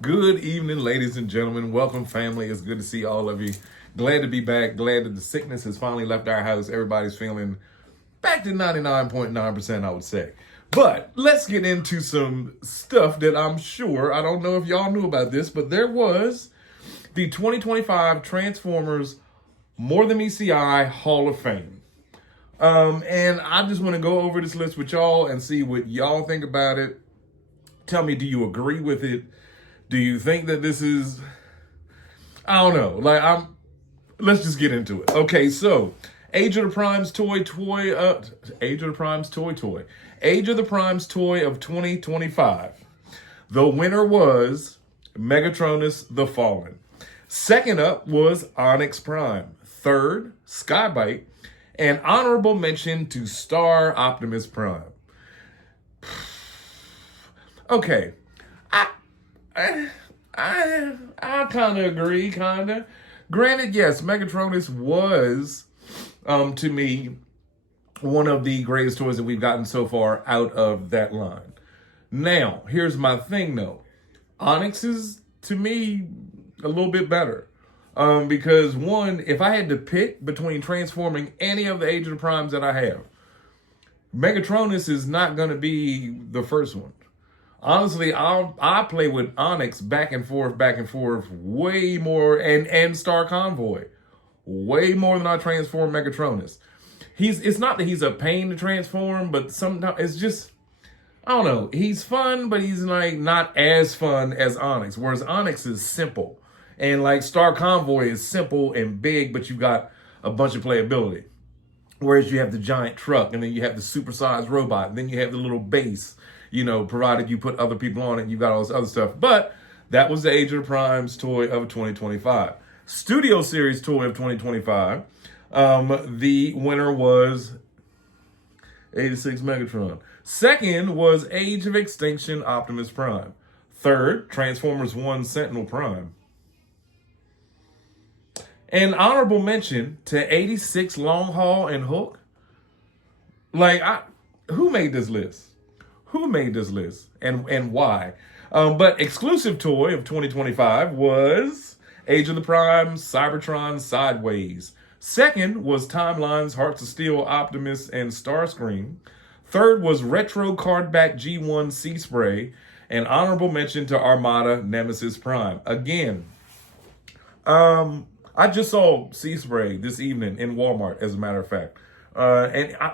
Good evening, ladies and gentlemen. Welcome, family. It's good to see all of you. Glad to be back. Glad that the sickness has finally left our house. Everybody's feeling back to 99.9%, I would say. But let's get into some stuff that I'm sure, I don't know if y'all knew about this, but there was the 2025 Transformers More Than Meets the Eye Hall of Fame. And I just want to go over this list with y'all and see what y'all think about it. Tell me, do you agree with it? Do you think that this is, I don't know, let's just get into it. Okay, so, Age of the Prime's Age of the Prime's Toy of 2025. The winner was Megatronus the Fallen. Second up was Onyx Prime. Third, Skybite. And honorable mention to Star Optimus Prime. Okay. I kind of agree, kind of. Granted, yes, Megatronus was, to me, one of the greatest toys that we've gotten so far out of that line. Now, here's my thing, though. Onyx is, to me, a little bit better. Because, one, if I had to pick between transforming any of the Age of the Primes that I have, Megatronus is not going to be the first one. Honestly, I play with Onyx back and forth, way more, and Star Convoy, way more than I transform Megatronus. It's not that he's a pain to transform, but sometimes it's just, I don't know, he's fun, but he's like not as fun as Onyx, whereas Onyx is simple. And like Star Convoy is simple and big, but you got a bunch of playability. Whereas you have the giant truck, and then you have the supersized robot, and then you have the little base, provided you put other people on it, you got all this other stuff. But that was the Age of the Prime's toy of 2025. Studio Series toy of 2025. The winner was 86 Megatron. Second was Age of Extinction Optimus Prime. Third, Transformers 1 Sentinel Prime. And honorable mention to 86 Long Haul and Hook. Who made this list? Who made this list and why? But exclusive toy of 2025 was Age of the Prime Cybertron Sideways. Second was Timeline's Hearts of Steel Optimus and Starscream. Third was Retro Cardback G1 Sea Spray. And honorable mention to Armada Nemesis Prime. Again, I just saw Sea Spray this evening in Walmart, as a matter of fact.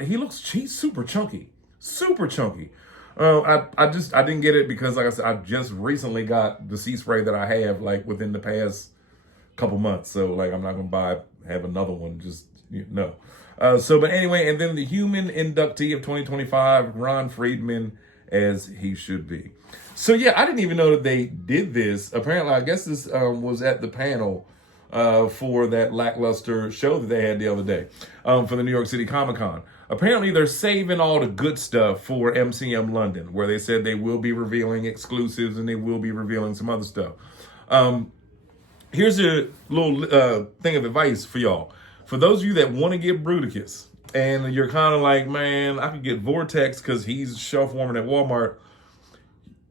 He's super chunky. Super chunky. I didn't get it because, like I said, I just recently got the Sea Spray that I have, within the past couple months. So, I'm not going to have another one, no. But anyway, and then the Human Inductee of 2025, Ron Friedman, as he should be. So, yeah, I didn't even know that they did this. Apparently, I guess this was at the panel for that lackluster show that they had the other day for the New York City Comic Con. Apparently, they're saving all the good stuff for MCM London, where they said they will be revealing exclusives and they will be revealing some other stuff. Here's a little thing of advice for y'all. For those of you that want to get Bruticus, and you're kind of like, man, I could get Vortex because he's shelf warming at Walmart.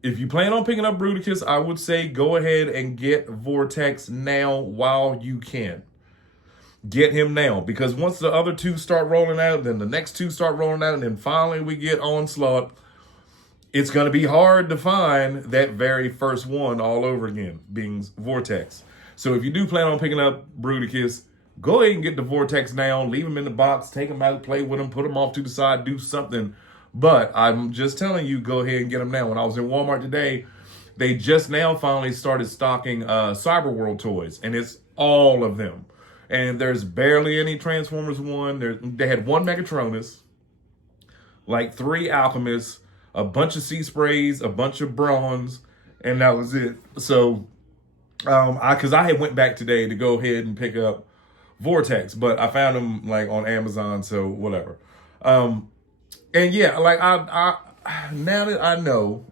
If you plan on picking up Bruticus, I would say go ahead and get Vortex now while you can. Get him now, because once the other two start rolling out, then the next two start rolling out, and then finally we get Onslaught, it's going to be hard to find that very first one all over again, being Vortex. So if you do plan on picking up Bruticus, go ahead and get the Vortex now, leave him in the box, take him out, play with him, put him off to the side, do something. But I'm just telling you, go ahead and get them now. When I was in Walmart today, they just now finally started stocking Cyberworld toys, and it's all of them. And there's barely any Transformers 1. They had one Megatronus, 3 Alchemists, a bunch of Sea Sprays, a bunch of Brawns, and that was it. So, because I had went back today to go ahead and pick up Vortex, but I found them on Amazon, so whatever. And yeah, I now that I know,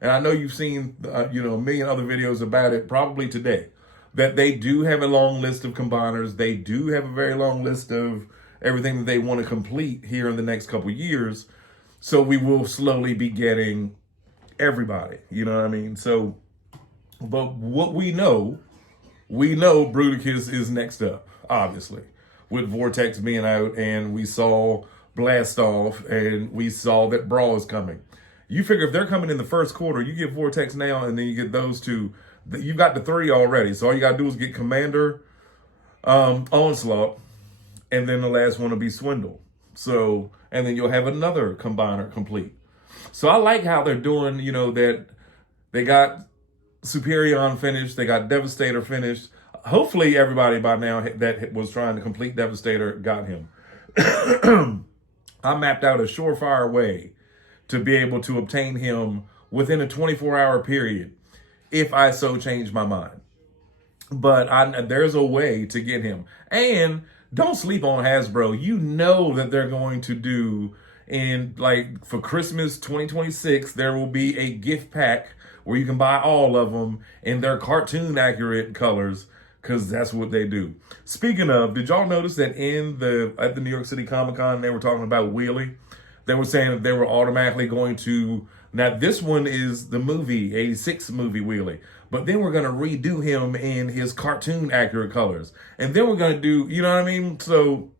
and I know you've seen a million other videos about it probably today, that they do have a long list of combiners. They do have a very long list of everything that they want to complete here in the next couple years. So we will slowly be getting everybody, you know what I mean? So But what we know Bruticus is next up, obviously, with Vortex being out, and we saw Blast Off, and we saw that Brawl is coming. You figure if they're coming in the first quarter, you get Vortex now, and then you get those two. You got the three already. So all you got to do is get Commander, Onslaught, and then the last one will be Swindle. So, and then you'll have another combiner complete. So I like how they're doing, that they got Superion finished, they got Devastator finished. Hopefully everybody by now that was trying to complete Devastator got him. I mapped out a surefire way to be able to obtain him within a 24-hour period if I so change my mind. But there's a way to get him. And don't sleep on Hasbro. You know that they're going to do, for Christmas 2026, there will be a gift pack where you can buy all of them in their cartoon accurate colors, because that's what they do. Speaking of, did y'all notice that at the New York City Comic Con, they were talking about Wheelie? They were saying that they were automatically going to, now this one is the movie, 86 movie Wheelie, but then we're going to redo him in his cartoon accurate colors. And then we're going to do, you know what I mean? So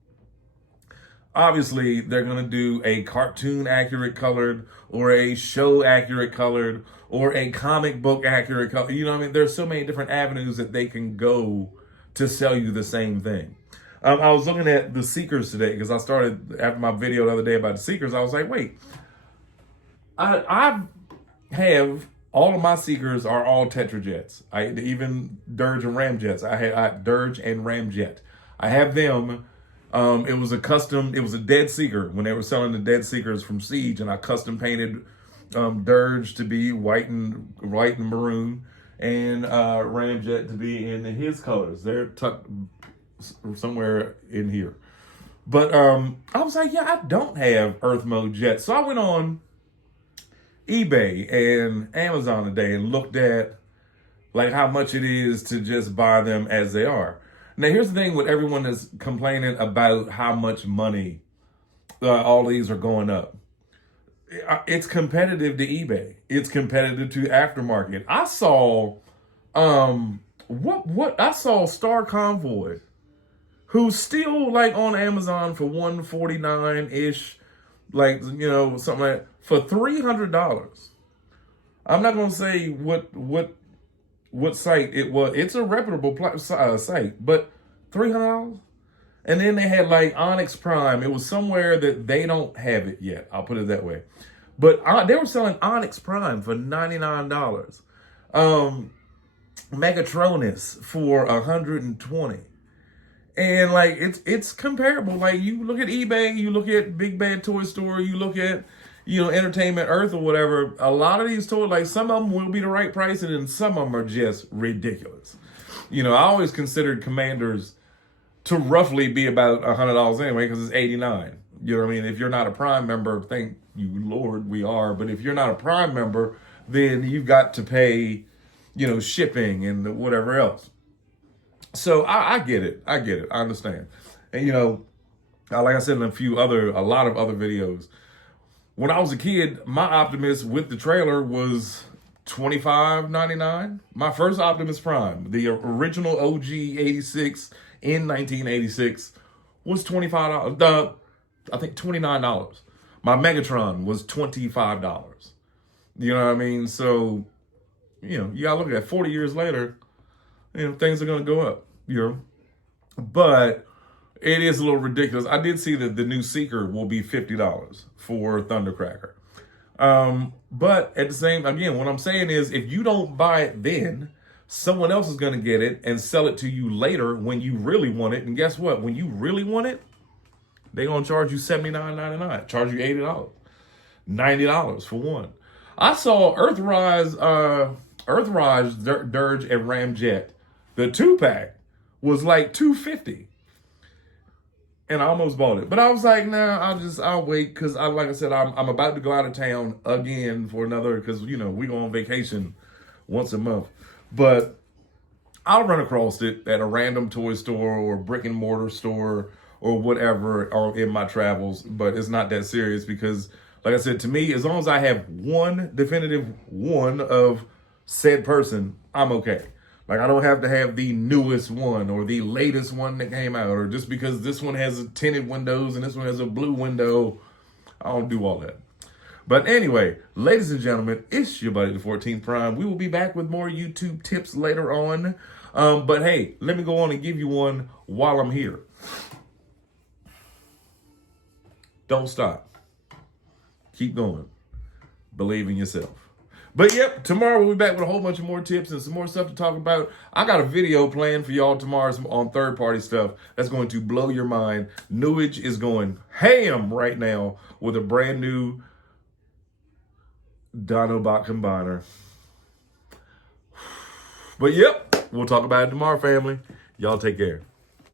obviously they're going to do a cartoon accurate colored, or a show accurate colored, or a comic book accurate color. You know what I mean? There's so many different avenues that they can go to sell you the same thing. I was looking at the Seekers today because I started, after my video the other day about the Seekers, I was like, wait, I have, all of my Seekers are all Tetrajets. Even Dirge and Ramjets. I had Dirge and Ramjet. I have them. It was a Dead Seeker when they were selling the Dead Seekers from Siege, and I custom painted Dirge to be white and maroon, and Ramjet to be in his colors. They're tucked somewhere in here. But I was like, yeah, I don't have Earth Mode Jet. So I went on eBay and Amazon today and looked at how much it is to just buy them as they are. Now, here's the thing with everyone that's complaining about how much money all these are going up. It's competitive to eBay. It's competitive to Aftermarket. I saw, I saw Star Convoy, who's still on Amazon for $149-ish, something like that, for $300. I'm not gonna say what site it was. It's a reputable site, but $300. And then they had Onyx Prime. It was somewhere that they don't have it yet. I'll put it that way. But they were selling Onyx Prime for $99. Megatronus for $120. And it's comparable. You look at eBay, you look at Big Bad Toy Store, you look at Entertainment Earth or whatever. A lot of these toys, some of them will be the right price, and then some of them are just ridiculous. I always considered Commanders to roughly be about $100 anyway, because it's $89. You know what I mean? If you're not a Prime member, thank you, Lord, we are. But if you're not a Prime member, then you've got to pay, shipping and whatever else. So I get it. I understand. And, like I said in a lot of other videos, when I was a kid, my Optimus with the trailer was $25.99. My first Optimus Prime, the original OG 86 in 1986, was $25. I think $29. My Megatron was $25. You know what I mean? So, you gotta look at that. 40 years later, things are gonna go up, But it is a little ridiculous. I did see that the new Seeker will be $50 for Thundercracker. But at the same, again, what I'm saying is, if you don't buy it then, someone else is going to get it and sell it to you later when you really want it. And guess what? When you really want it, they're going to charge you $79.99, charge you $80, $90 for one. I saw Earthrise, Dirge, and Ramjet. The 2-pack was $250. And I almost bought it. But I was like, nah, I'll wait. Because, like I said, I'm about to go out of town again for another, because, we go on vacation once a month. But I'll run across it at a random toy store or brick and mortar store or whatever, or in my travels. But it's not that serious because, like I said, to me, as long as I have one definitive one of said person, I'm okay. Like, I don't have to have the newest one or the latest one that came out, or just because this one has tinted windows and this one has a blue window. I don't do all that. But anyway, ladies and gentlemen, it's your buddy, the 14th Prime. We will be back with more YouTube tips later on. But hey, let me go on and give you one while I'm here. Don't stop. Keep going. Believe in yourself. But yep, tomorrow we'll be back with a whole bunch of more tips and some more stuff to talk about. I got a video planned for y'all tomorrow on third-party stuff that's going to blow your mind. Newage is going ham right now with a brand new Dinobot combiner. But yep, we'll talk about it tomorrow, family. Y'all take care.